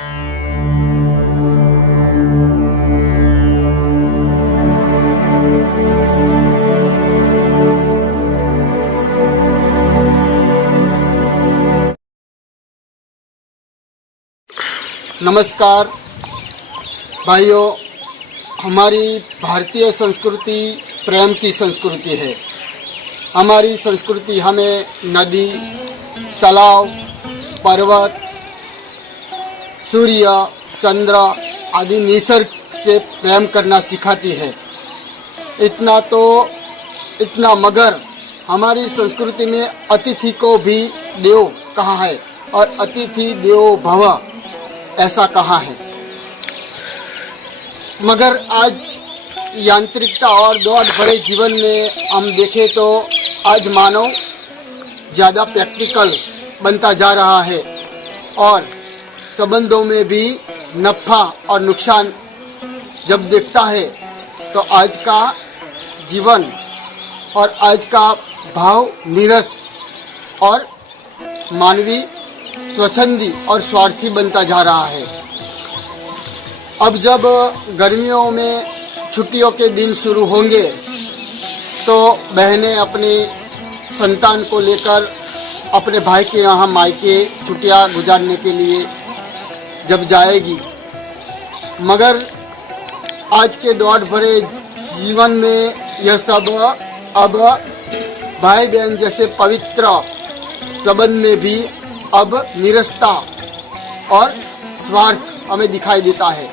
नमस्कार भाइयों, हमारी भारतीय संस्कृति प्रेम की संस्कृति है। हमारी संस्कृति हमें नदी, तालाब, पर्वत, सूर्य, चंद्र आदि निसर्ग से प्रेम करना सिखाती है। इतना मगर हमारी संस्कृति में अतिथि को भी देव कहा है और अतिथि देवो भव ऐसा कहा है। मगर आज यांत्रिकता और दौड़ भरे जीवन में हम देखें तो आज मानव ज़्यादा प्रैक्टिकल बनता जा रहा है और संबंधों में भी नफ़ा और नुकसान जब देखता है तो आज का जीवन और आज का भाव नीरस और मानवीय, स्वच्छंदी और स्वार्थी बनता जा रहा है। अब जब गर्मियों में छुट्टियों के दिन शुरू होंगे तो बहनें अपनी संतान को लेकर अपने भाई के यहाँ मायके छुट्टियाँ गुजारने के लिए जब जाएगी, मगर आज के दौड़ भरे जीवन में यह सब अब भाई बहन जैसे पवित्र संबंध में भी अब निरस्ता और स्वार्थ हमें दिखाई देता है।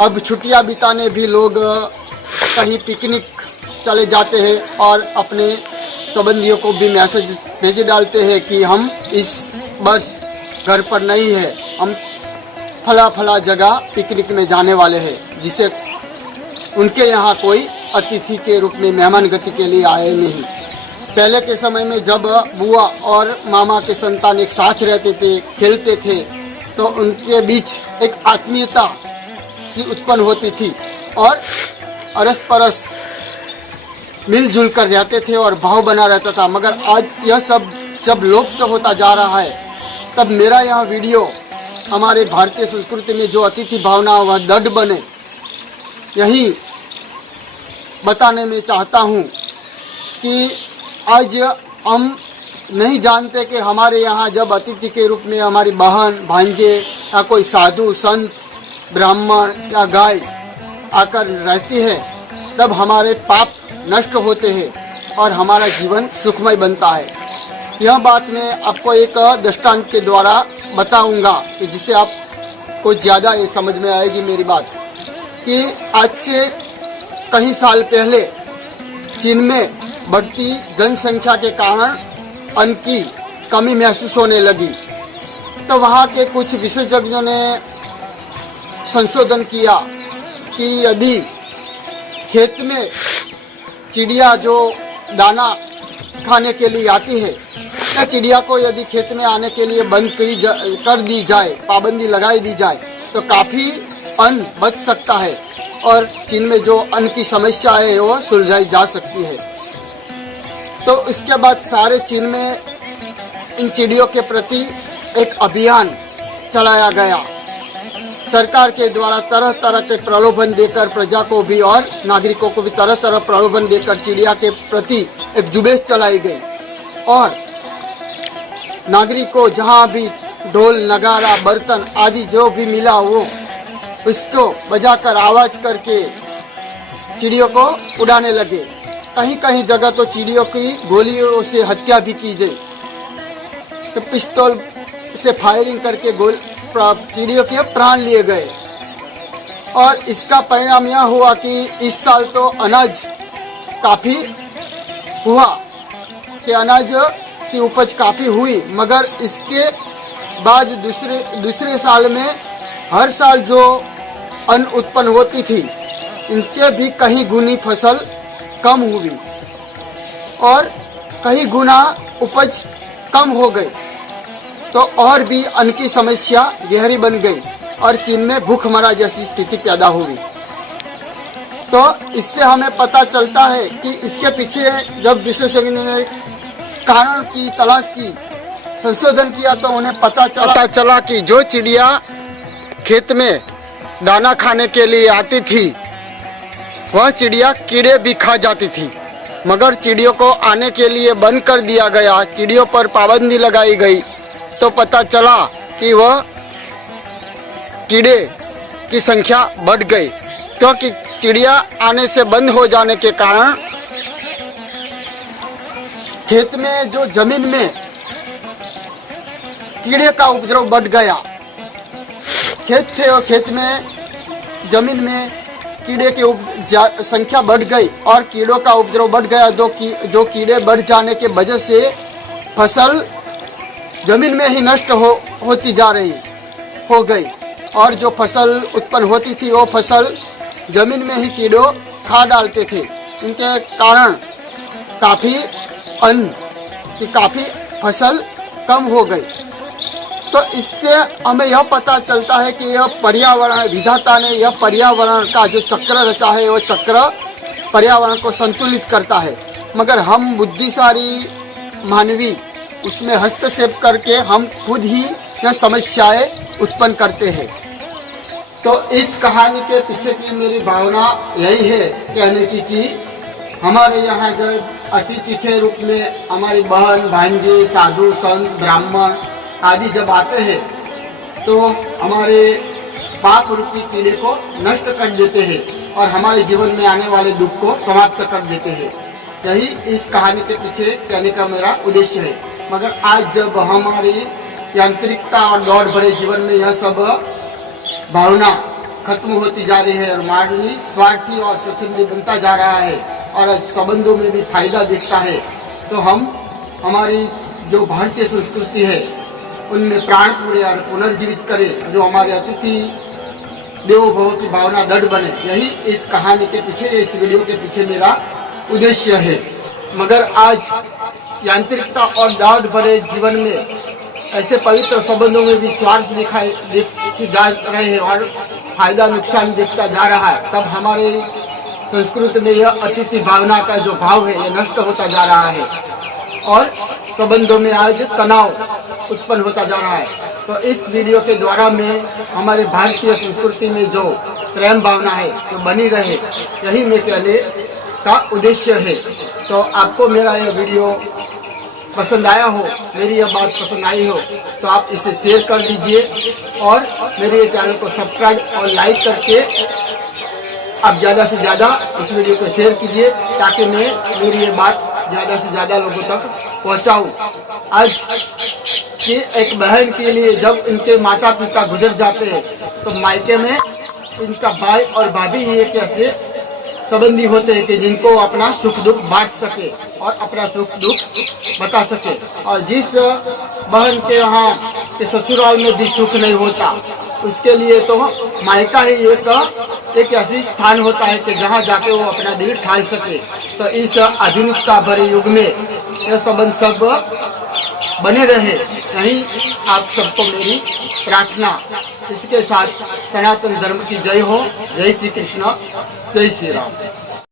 अब छुट्टियां बिताने भी लोग कहीं पिकनिक चले जाते हैं और अपने संबंधियों को भी मैसेज भेज डालते हैं कि हम इस वर्ष घर पर नहीं है, हम फला जगह पिकनिक में जाने वाले हैं, जिसे उनके यहाँ कोई अतिथि के रूप में मेहमान गति के लिए आए नहीं। पहले के समय में जब बुआ और मामा के संतान एक साथ रहते थे, खेलते थे, तो उनके बीच एक आत्मीयता सी उत्पन्न होती थी और अरस परस मिलजुल कर रहते थे और भाव बना रहता था। मगर आज यह सब जब लुप्त होता जा रहा है, तब मेरा यह वीडियो हमारे भारतीय संस्कृति में जो अतिथि भावना वह दृढ़ बने, यही बताने में चाहता हूँ कि आज हम नहीं जानते कि हमारे यहाँ जब अतिथि के रूप में हमारी बहन, भांजे या कोई साधु, संत, ब्राह्मण या गाय आकर रहती है, तब हमारे पाप नष्ट होते हैं और हमारा जीवन सुखमय बनता है। यह बात मैं आपको एक दृष्टांत के द्वारा बताऊंगा कि जिससे आपको ज़्यादा ये समझ में आएगी मेरी बात, कि आज से कई साल पहले चीन में बढ़ती जनसंख्या के कारण अन्न की कमी महसूस होने लगी, तो वहाँ के कुछ विशेषज्ञों ने संशोधन किया कि यदि खेत में चिड़िया जो दाना खाने के लिए आती है, या चिड़िया को यदि खेत में आने के लिए बंद कर दी जाए, पाबंदी लगाई दी जाए, तो काफ़ी अन्न बच सकता है और चीन में जो अन्न की समस्या है वो सुलझाई जा सकती है। तो इसके बाद सारे चीन में इन चिड़ियों के प्रति एक अभियान चलाया गया। सरकार के द्वारा तरह तरह के प्रलोभन देकर प्रजा को भी और नागरिकों को भी तरह तरह प्रलोभन देकर चिड़िया के प्रति एक जुबेश चलाई गई और नागरिक को जहाँ भी ढोल, नगारा, बर्तन आदि जो भी मिला वो उसको बजाकर आवाज करके चिड़ियों को उड़ाने लगे। कहीं कहीं जगह तो चिड़ियों की गोलियों से हत्या भी की गई, तो पिस्तौल से फायरिंग करके चिड़ियों के प्राण लिए गए। और इसका परिणाम यह हुआ कि इस साल तो अनाज काफ़ी हुआ, कि अनाज की उपज काफ़ी हुई, मगर इसके बाद दूसरे साल में हर साल जो अन्न उत्पन्न होती थी, इनके भी कहीं गुनी फसल कम हुई और कहीं गुना उपज कम हो गई, तो और भी अन्न की समस्या गहरी बन गई और चीन में भूखमरा जैसी स्थिति पैदा हुई। तो इससे हमें पता चलता है कि इसके पीछे जब विशेषज्ञों ने कारण की तलाश की, संशोधन किया, तो उन्हें पता चला कि जो चिड़िया खेत में दाना खाने के लिए आती थी वह चिड़िया कीड़े भी खा जाती थी, मगर चिड़ियों को आने के लिए बंद कर दिया गया, चिड़ियों पर पाबंदी लगाई गई। तो पता चला कि वह कीड़े की संख्या बढ़ गई, क्योंकि चिड़िया आने से बंद हो जाने के कारण खेत में जो जमीन में कीड़े का उपद्रव बढ़ गया। खेत थे और खेत में जमीन में कीड़े की संख्या बढ़ गई और कीड़ों का उपद्रव बढ़ गया। जो कीड़े बढ़ जाने के वजह से फसल जमीन में ही नष्ट होती जा रही हो गई, और जो फसल उत्पन्न होती थी वो फसल जमीन में ही कीड़ों खा डालते थे। इनके कारण काफ़ी फसल कम हो गई। तो इससे हमें यह पता चलता है कि यह पर्यावरण, विधाता ने यह पर्यावरण का जो चक्र रचा है, वह चक्र पर्यावरण को संतुलित करता है, मगर हम बुद्धिशाली मानवी उसमें हस्तक्षेप करके हम खुद ही यह समस्याएं उत्पन्न करते हैं। तो इस कहानी के पीछे की मेरी भावना यही है कहने की कि हमारे यहाँ जो अतिथि के रूप में हमारी बहन भांजे, साधु संत, ब्राह्मण आदि जब आते हैं तो हमारे पाप रूपी कीड़े को नष्ट कर देते हैं और हमारे जीवन में आने वाले दुख को समाप्त कर देते हैं। यही इस कहानी के पीछे कहने का मेरा उद्देश्य है। मगर आज जब हमारी यांत्रिकता और दौड़ भरे जीवन में यह सब भावना खत्म होती जा रही है और मानवीय स्वार्थी और स्वच्छंदी बनता जा रहा है और संबंधों में भी फायदा दिखता है, तो हम हमारी जो भारतीय संस्कृति है उनमें प्राण पूरे और पुनर्जीवित करें, जो हमारे अतिथि देवो भव की भावना दृढ़ बने। यही इस कहानी के पीछे, इस वीडियो के पीछे मेरा उद्देश्य है। मगर आज यांत्रिकता और दौड़ भरे जीवन में ऐसे पवित्र संबंधों में भी स्वार्थ दिखे जा रहे हैं और फायदा नुकसान दिखता जा रहा है, तब हमारे संस्कृति में यह अतिथि भावना का जो भाव है यह नष्ट होता जा रहा है और संबंधों में आज तनाव उत्पन्न होता जा रहा है। तो इस वीडियो के द्वारा मैं हमारे भारतीय संस्कृति में जो प्रेम भावना है जो बनी रहे, यही मैं कहने का उद्देश्य है। तो आपको मेरा यह वीडियो पसंद आया हो, मेरी यह बात पसंद आई हो, तो आप इसे शेयर कर दीजिए और मेरे ये चैनल को सब्सक्राइब और लाइक करके आप ज़्यादा से ज़्यादा इस वीडियो को शेयर कीजिए, ताकि मैं मेरी ये बात ज़्यादा से ज़्यादा लोगों तक पहुंचाऊं। आज की एक बहन के लिए जब इनके माता पिता गुजर जाते हैं तो मायके में इनका भाई और भाभी ही एक ऐसे संबंधी होते हैं कि जिनको अपना सुख दुख बांट सके और अपना सुख दुख बता सके। और जिस बहन के यहाँ के ससुराल में भी सुख नहीं होता, उसके लिए तो मायका ही एक ऐसी स्थान होता है कि जहाँ जाके वो अपना दिल ठाल सके। तो इस आधुनिकता भरे युग में यह संबंध सब बने रहे, यही आप सबको मेरी प्रार्थना। इसके साथ सनातन धर्म की जय हो। जय श्री कृष्ण, जय श्री राम।